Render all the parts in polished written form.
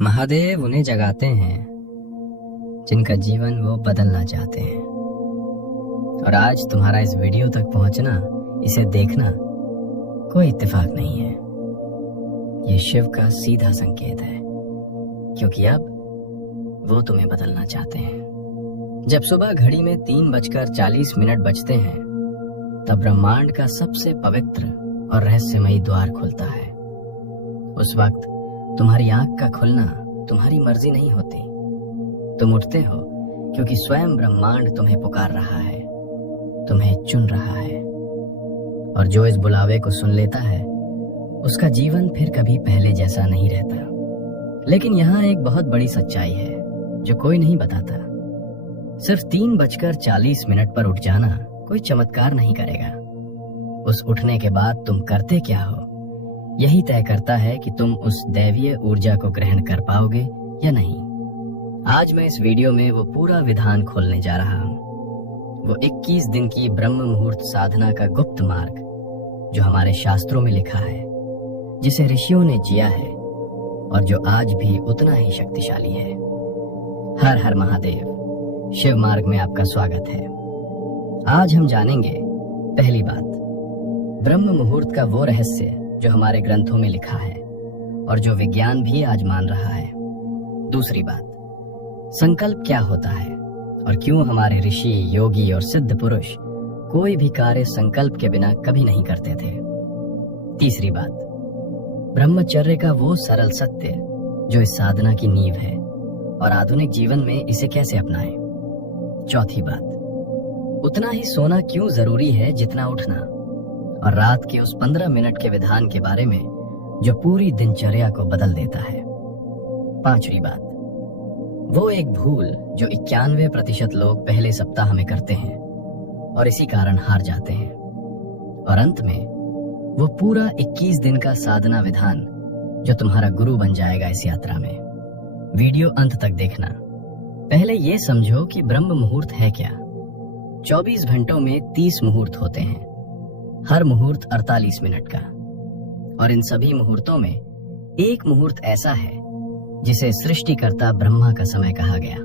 महादेव उन्हें जगाते हैं जिनका जीवन वो बदलना चाहते हैं। और आज तुम्हारा इस वीडियो तक पहुंचना, इसे देखना कोई इत्तेफाक नहीं है। ये शिव का सीधा संकेत है, क्योंकि अब वो तुम्हें बदलना चाहते हैं। जब सुबह घड़ी में 3:40 बजते हैं, तब ब्रह्मांड का सबसे पवित्र और रहस्यमयी द्वार खुलता है। उस वक्त तुम्हारी आंख का खुलना तुम्हारी मर्जी नहीं होती। तुम उठते हो क्योंकि स्वयं ब्रह्मांड तुम्हें पुकार रहा है, तुम्हें चुन रहा है। और जो इस बुलावे को सुन लेता है, उसका जीवन फिर कभी पहले जैसा नहीं रहता। लेकिन यहाँ एक बहुत बड़ी सच्चाई है जो कोई नहीं बताता। सिर्फ 3:40 पर उठ जाना कोई चमत्कार नहीं करेगा। उस उठने के बाद तुम करते क्या हो, यही तय करता है कि तुम उस दैवीय ऊर्जा को ग्रहण कर पाओगे या नहीं। आज मैं इस वीडियो में वो पूरा विधान खोलने जा रहा हूँ, वो 21 दिन की ब्रह्म मुहूर्त साधना का गुप्त मार्ग जो हमारे शास्त्रों में लिखा है, जिसे ऋषियों ने जिया है और जो आज भी उतना ही शक्तिशाली है। हर हर महादेव, शिव मार्ग में आपका स्वागत है। आज हम जानेंगे पहली बात, ब्रह्म मुहूर्त का वो रहस्य जो हमारे ग्रंथों में लिखा है और जो विज्ञान भी आज मान रहा है। दूसरी बात, संकल्प क्या होता है और क्यों हमारे ऋषि, योगी और सिद्ध पुरुष कोई भी कार्य संकल्प के बिना कभी नहीं करते थे। तीसरी बात, ब्रह्मचर्य का वो सरल सत्य जो इस साधना की नींव है और आधुनिक जीवन में इसे कैसे अपनाएं। चौथी बात, उतना ही सोना क्यों जरूरी है जितना उठना, और रात के उस 15 मिनट के विधान के बारे में जो पूरी दिनचर्या को बदल देता है। पांचवी बात, वो एक भूल जो 91% लोग पहले सप्ताह में करते हैं और इसी कारण हार जाते हैं। और अंत में वो पूरा 21 दिन का साधना विधान जो तुम्हारा गुरु बन जाएगा इस यात्रा में। वीडियो अंत तक देखना। पहले ये समझो कि ब्रह्म मुहूर्त है क्या। 24 घंटों में 30 मुहूर्त होते हैं, हर मुहूर्त 48 मिनट का। और इन सभी मुहूर्तों में एक मुहूर्त ऐसा है जिसे सृष्टिकर्ता ब्रह्मा का समय कहा गया।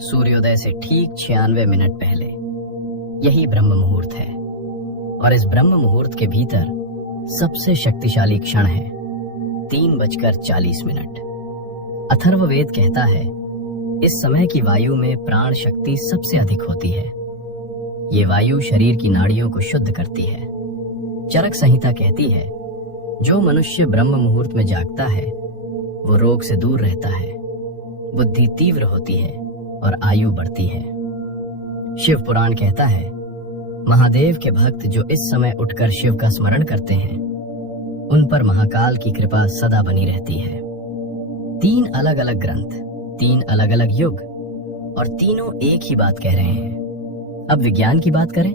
सूर्योदय से ठीक 96 मिनट पहले यही ब्रह्म मुहूर्त है। और इस ब्रह्म मुहूर्त के भीतर सबसे शक्तिशाली क्षण है 3:40। अथर्ववेद कहता है, इस समय की वायु में प्राण शक्ति सबसे अधिक होती है। ये वायु शरीर की नाड़ियों को शुद्ध करती है। चरक संहिता कहती है, जो मनुष्य ब्रह्म मुहूर्त में जागता है वो रोग से दूर रहता है, बुद्धि तीव्र होती है और आयु बढ़ती है। शिव पुराण कहता है, महादेव के भक्त जो इस समय उठकर शिव का स्मरण करते हैं, उन पर महाकाल की कृपा सदा बनी रहती है। 3 अलग अलग ग्रंथ, 3 अलग अलग युग, और तीनों एक ही बात कह रहे हैं। अब विज्ञान की बात करें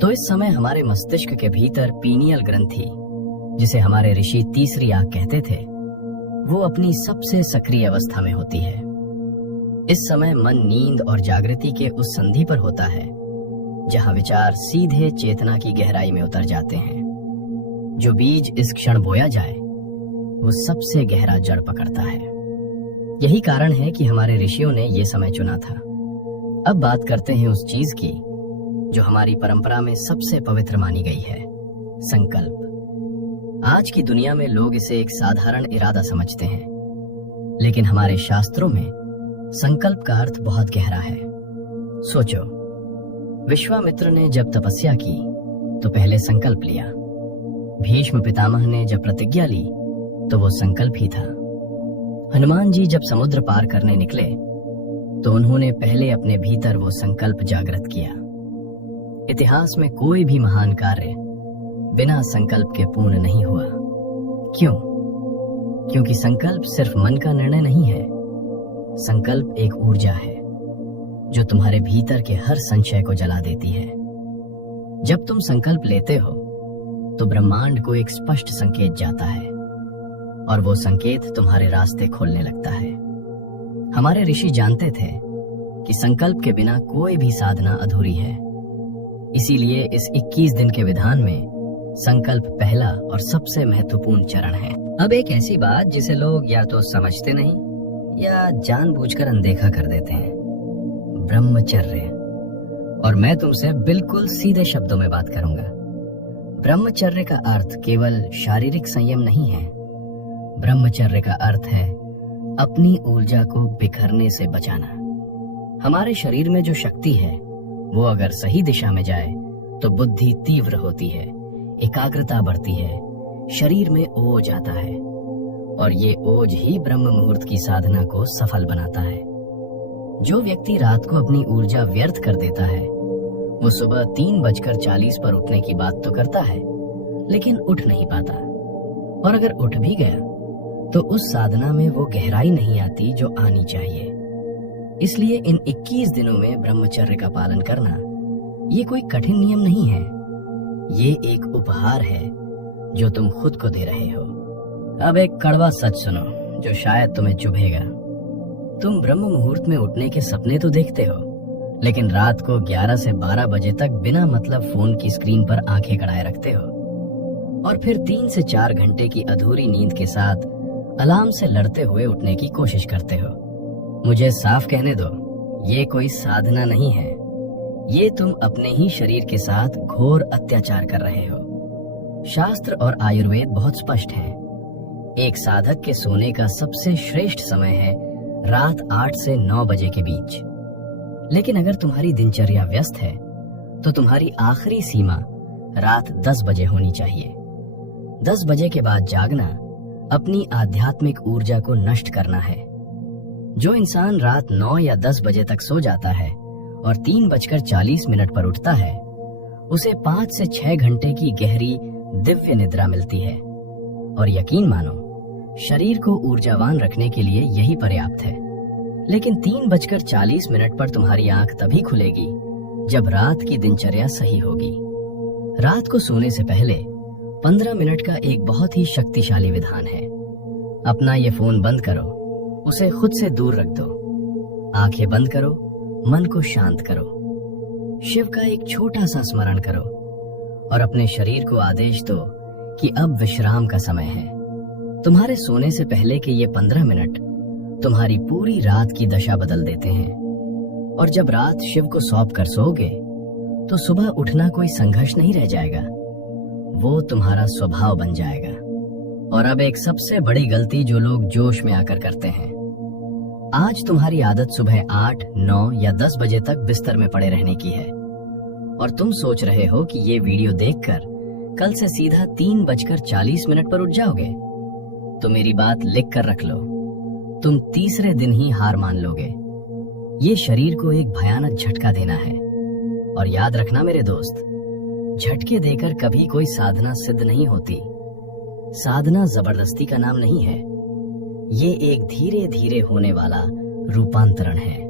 तो इस समय हमारे मस्तिष्क के भीतर पीनियल ग्रंथि, जिसे हमारे ऋषि तीसरी आंख कहते थे, वो अपनी सबसे सक्रिय अवस्था में होती है। इस समय मन नींद और जागृति के उस संधि पर होता है जहां विचार सीधे चेतना की गहराई में उतर जाते हैं। जो बीज इस क्षण बोया जाए वो सबसे गहरा जड़ पकड़ता है। यही कारण है कि हमारे ऋषियों ने ये समय चुना था। अब बात करते हैं उस चीज की जो हमारी परंपरा में सबसे पवित्र मानी गई है, संकल्प। आज की दुनिया में लोग इसे एक साधारण इरादा समझते हैं, लेकिन हमारे शास्त्रों में संकल्प का अर्थ बहुत गहरा है। सोचो, विश्वामित्र ने जब तपस्या की तो पहले संकल्प लिया। भीष्म पितामह ने जब प्रतिज्ञा ली तो वो संकल्प ही था। हनुमान जी जब समुद्र पार करने निकले तो उन्होंने पहले अपने भीतर वो संकल्प जागृत किया। इतिहास में कोई भी महान कार्य बिना संकल्प के पूर्ण नहीं हुआ। क्यों? क्योंकि संकल्प सिर्फ मन का निर्णय नहीं है। संकल्प एक ऊर्जा है जो तुम्हारे भीतर के हर संशय को जला देती है। जब तुम संकल्प लेते हो तो ब्रह्मांड को एक स्पष्ट संकेत जाता है और वो संकेत तुम्हारे रास्ते खोलने लगता है। हमारे ऋषि जानते थे कि संकल्प के बिना कोई भी साधना अधूरी है। इसीलिए इस 21 दिन के विधान में संकल्प पहला और सबसे महत्वपूर्ण चरण है। अब एक ऐसी बात जिसे लोग या तो समझते नहीं या जानबूझकर अनदेखा कर देते हैं, ब्रह्मचर्य। और मैं तुमसे बिल्कुल सीधे शब्दों में बात करूंगा। ब्रह्मचर्य का अर्थ केवल शारीरिक संयम नहीं है। ब्रह्मचर्य का अर्थ है अपनी ऊर्जा को बिखरने से बचाना। हमारे शरीर में जो शक्ति है वो अगर सही दिशा में जाए तो बुद्धि तीव्र होती है, एकाग्रता बढ़ती है, शरीर में ओज आता है और ये ओज ही ब्रह्म मुहूर्त की साधना को सफल बनाता है। जो व्यक्ति रात को अपनी ऊर्जा व्यर्थ कर देता है वो सुबह 3:40 पर उठने की बात तो करता है लेकिन उठ नहीं पाता, और अगर उठ भी गया तो उस साधना में वो गहराई नहीं आती जो आनी चाहिए। इसलिए इन 21 दिनों में ब्रह्मचर्य का पालन करना ये कोई कठिन नियम नहीं है, ये एक उपहार है जो तुम खुद को दे रहे हो। अब एक कड़वा सच सुनो जो शायद तुम्हें चुभेगा। तुम ब्रह्म मुहूर्त में उठने के सपने तो देखते हो, लेकिन रात को 11 से 12 बजे तक बिना मतलब फोन की स्क्रीन पर आंखें गड़ाए रखते हो, और फिर 3 से 4 घंटे की अधूरी नींद के साथ अलार्म से लड़ते हुए उठने की कोशिश करते हो। मुझे साफ कहने दो, ये कोई साधना नहीं है, ये तुम अपने ही शरीर के साथ घोर अत्याचार कर रहे हो। शास्त्र और आयुर्वेद बहुत स्पष्ट हैं। एक साधक के सोने का सबसे श्रेष्ठ समय है रात 8 से 9 बजे के बीच। लेकिन अगर तुम्हारी दिनचर्या व्यस्त है तो तुम्हारी आखिरी सीमा रात 10 बजे होनी चाहिए। 10 बजे के बाद जागना अपनी आध्यात्मिक ऊर्जा को नष्ट करना है। जो इंसान रात 9 या 10 बजे तक सो जाता है और 3:40 पर उठता है, उसे 5 से 6 घंटे की गहरी दिव्य निद्रा मिलती है, और यकीन मानो शरीर को ऊर्जावान रखने के लिए यही पर्याप्त है। लेकिन 3:40 पर तुम्हारी आंख तभी खुलेगी जब रात की दिनचर्या सही होगी। रात को सोने से पहले 15 मिनट का एक बहुत ही शक्तिशाली विधान है। अपना ये फोन बंद करो, उसे खुद से दूर रख दो, आंखें बंद करो, मन को शांत करो, शिव का एक छोटा सा स्मरण करो और अपने शरीर को आदेश दो कि अब विश्राम का समय है। तुम्हारे सोने से पहले के ये 15 मिनट तुम्हारी पूरी रात की दशा बदल देते हैं, और जब रात शिव को सौंप कर सोओगे तो सुबह उठना कोई संघर्ष नहीं रह जाएगा, वो तुम्हारा स्वभाव बन जाएगा। और अब एक सबसे बड़ी गलती जो लोग जोश में आकर करते हैं। आज तुम्हारी आदत सुबह 8, 9 या 10 बजे तक बिस्तर में पड़े रहने की है, और तुम सोच रहे हो कि ये वीडियो देखकर कल से सीधा 3:40 पर उठ जाओगे। तो मेरी बात लिख कर रख लो, तुम तीसरे दिन ही हार मान लोगे। ये शरीर को एक भयानक झटका देना है, और याद रखना मेरे दोस्त, झटके देकर कभी कोई साधना सिद्ध नहीं होती। साधना जबरदस्ती का नाम नहीं है, ये एक धीरे धीरे होने वाला रूपांतरण है।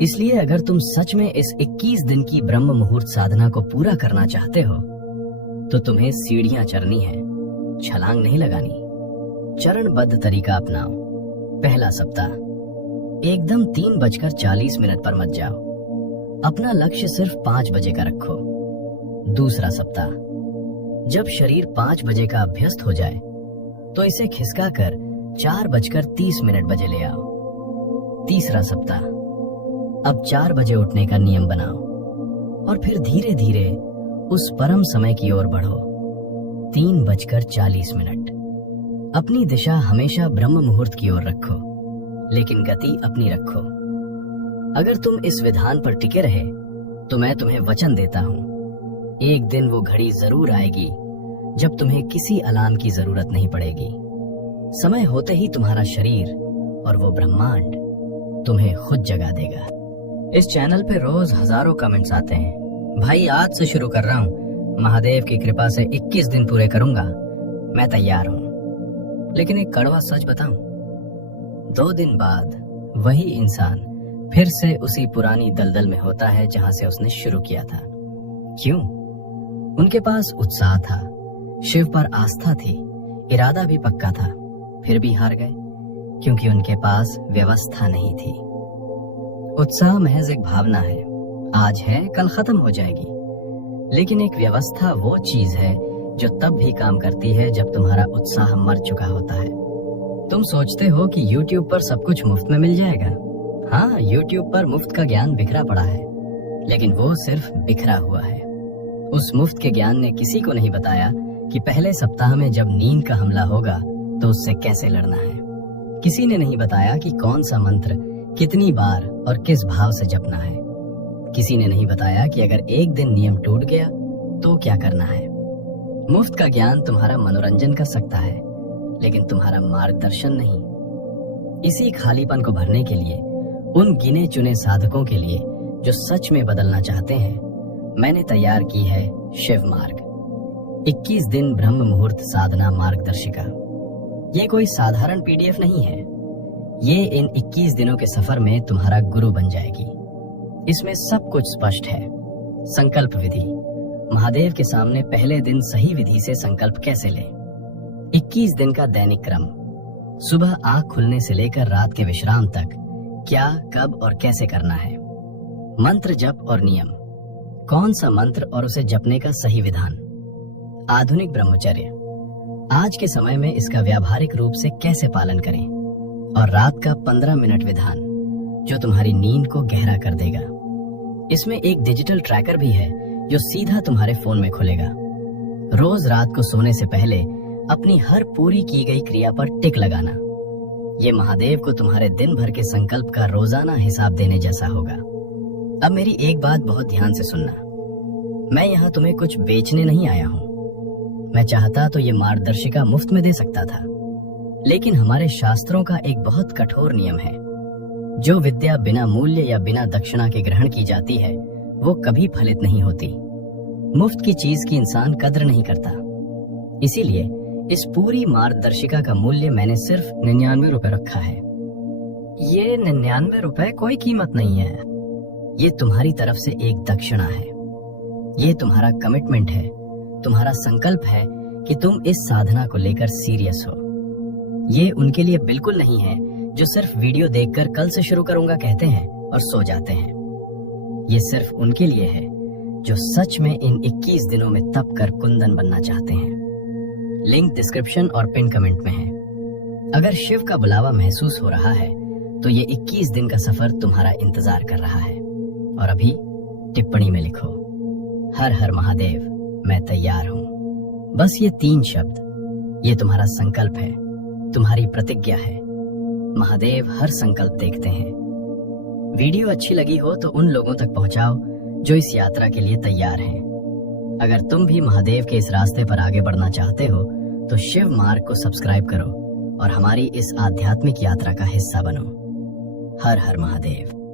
इसलिए अगर तुम सच में इस 21 दिन की ब्रह्म मुहूर्त साधना को पूरा करना चाहते हो तो तुम्हें सीढ़ियां चढ़नी है, छलांग नहीं लगानी। चरणबद्ध तरीका अपनाओ। पहला सप्ताह, एकदम 3:40 पर मत जाओ, अपना लक्ष्य सिर्फ 5 बजे का रखो। दूसरा सप्ताह, जब शरीर 5 बजे का अभ्यस्त हो जाए तो इसे खिसका कर 4:30 बजे ले आओ। तीसरा सप्ताह, अब 4 बजे उठने का नियम बनाओ, और फिर धीरे धीरे उस परम समय की ओर बढ़ो, 3:40। अपनी दिशा हमेशा ब्रह्म मुहूर्त की ओर रखो, लेकिन गति अपनी रखो। अगर तुम इस विधान पर टिके रहे तो मैं तुम्हें वचन देता हूँ, एक दिन वो घड़ी जरूर आएगी जब तुम्हें किसी अलार्म की जरूरत नहीं पड़ेगी। समय होते ही तुम्हारा शरीर और वो ब्रह्मांड तुम्हें खुद जगा देगा। इस चैनल पे रोज हजारों कमेंट्स आते हैं, भाई आज से शुरू कर रहा हूँ, महादेव की कृपा से 21 दिन पूरे करूंगा, मैं तैयार हूँ। लेकिन एक कड़वा सच बताऊं, 2 दिन बाद वही इंसान फिर से उसी पुरानी दलदल में होता है जहां से उसने शुरू किया था। क्यों? उनके पास उत्साह था, शिव पर आस्था थी, इरादा भी पक्का था, फिर भी हार गए क्योंकि उनके पास व्यवस्था नहीं थी। उत्साह महज एक भावना है, आज है कल खत्म हो जाएगी, लेकिन एक व्यवस्था वो चीज है जो तब भी काम करती है जब तुम्हारा उत्साह मर चुका होता है। तुम सोचते हो कि YouTube पर सब कुछ मुफ्त में मिल जाएगा। हाँ, YouTube पर मुफ्त का ज्ञान बिखरा पड़ा है, लेकिन वो सिर्फ बिखरा हुआ है। उस मुफ्त के ज्ञान ने किसी को नहीं बताया कि पहले सप्ताह में जब नींद का हमला होगा तो उससे कैसे लड़ना है। किसी ने नहीं बताया कि कौन सा मंत्र कितनी बार और किस भाव से जपना है। किसी ने नहीं बताया कि अगर एक दिन नियम टूट गया तो क्या करना है। मुफ्त का ज्ञान तुम्हारा मनोरंजन कर सकता है, लेकिन तुम्हारा मार्गदर्शन नहीं। इसी खालीपन को भरने के लिए, उन गिने चुने साधकों के लिए जो सच में बदलना चाहते हैं, मैंने तैयार की है शिव मार्ग 21 दिन ब्रह्म मुहूर्त साधना मार्गदर्शिका। ये कोई साधारण PDF नहीं है। ये इन 21 दिनों के सफर में तुम्हारा गुरु बन जाएगी। इसमें सब कुछ स्पष्ट है। संकल्प विधि, महादेव के सामने पहले दिन सही विधि से संकल्प कैसे लें। 21 दिन का दैनिक क्रम, सुबह आंख खुलने से लेकर रात के विश्राम तक क्या, कब और कैसे करना है। मंत्र जप और नियम, कौन सा मंत्र और उसे जपने का सही विधान। आधुनिक ब्रह्मचर्य, आज के समय में इसका व्यावहारिक रूप से कैसे पालन करें। और रात का 15 मिनट विधान, जो तुम्हारी नींद को गहरा कर देगा। इसमें एक डिजिटल ट्रैकर भी है जो सीधा तुम्हारे फोन में खुलेगा। रोज रात को सोने से पहले अपनी हर पूरी की गई क्रिया पर टिक लगाना। ये महादेव को तुम्हारे दिन भर के संकल्प का रोजाना हिसाब देने जैसा होगा। अब मेरी एक बात बहुत ध्यान से सुनना। मैं यहाँ तुम्हें कुछ बेचने नहीं आया हूँ। मैं चाहता तो ये मार्गदर्शिका मुफ्त में दे सकता था, लेकिन हमारे शास्त्रों का एक बहुत कठोर नियम है। जो विद्या बिना मूल्य या बिना दक्षिणा के ग्रहण की जाती है वो कभी फलित नहीं होती। मुफ्त की चीज की इंसान कद्र नहीं करता। इसीलिए इस पूरी मार्गदर्शिका का मूल्य मैंने सिर्फ 99 रुपए रखा है। ये 99 रुपए कोई कीमत नहीं है। ये तुम्हारी तरफ से एक दक्षिणा है। ये तुम्हारा कमिटमेंट है, तुम्हारा संकल्प है कि तुम इस साधना को लेकर सीरियस हो। ये उनके लिए बिल्कुल नहीं है जो सिर्फ वीडियो देखकर कल से शुरू करूंगा कहते हैं और सो जाते हैं। ये सिर्फ उनके लिए है जो सच में इन 21 दिनों में तप कर कुंदन बनना चाहते हैं। लिंक डिस्क्रिप्शन और पिन कमेंट में है। अगर शिव का बुलावा महसूस हो रहा है तो ये 21 दिन का सफर तुम्हारा इंतजार कर रहा है। और अभी टिप्पणी में लिखो, हर हर महादेव, मैं तैयार हूँ। बस ये 3 शब्द, ये तुम्हारा संकल्प है, तुम्हारी प्रतिज्ञा है। महादेव हर संकल्प देखते हैं। वीडियो अच्छी लगी हो तो उन लोगों तक पहुंचाओ जो इस यात्रा के लिए तैयार हैं। अगर तुम भी महादेव के इस रास्ते पर आगे बढ़ना चाहते हो तो शिव मार्ग को सब्सक्राइब करो और हमारी इस आध्यात्मिक यात्रा का हिस्सा बनो। हर हर महादेव।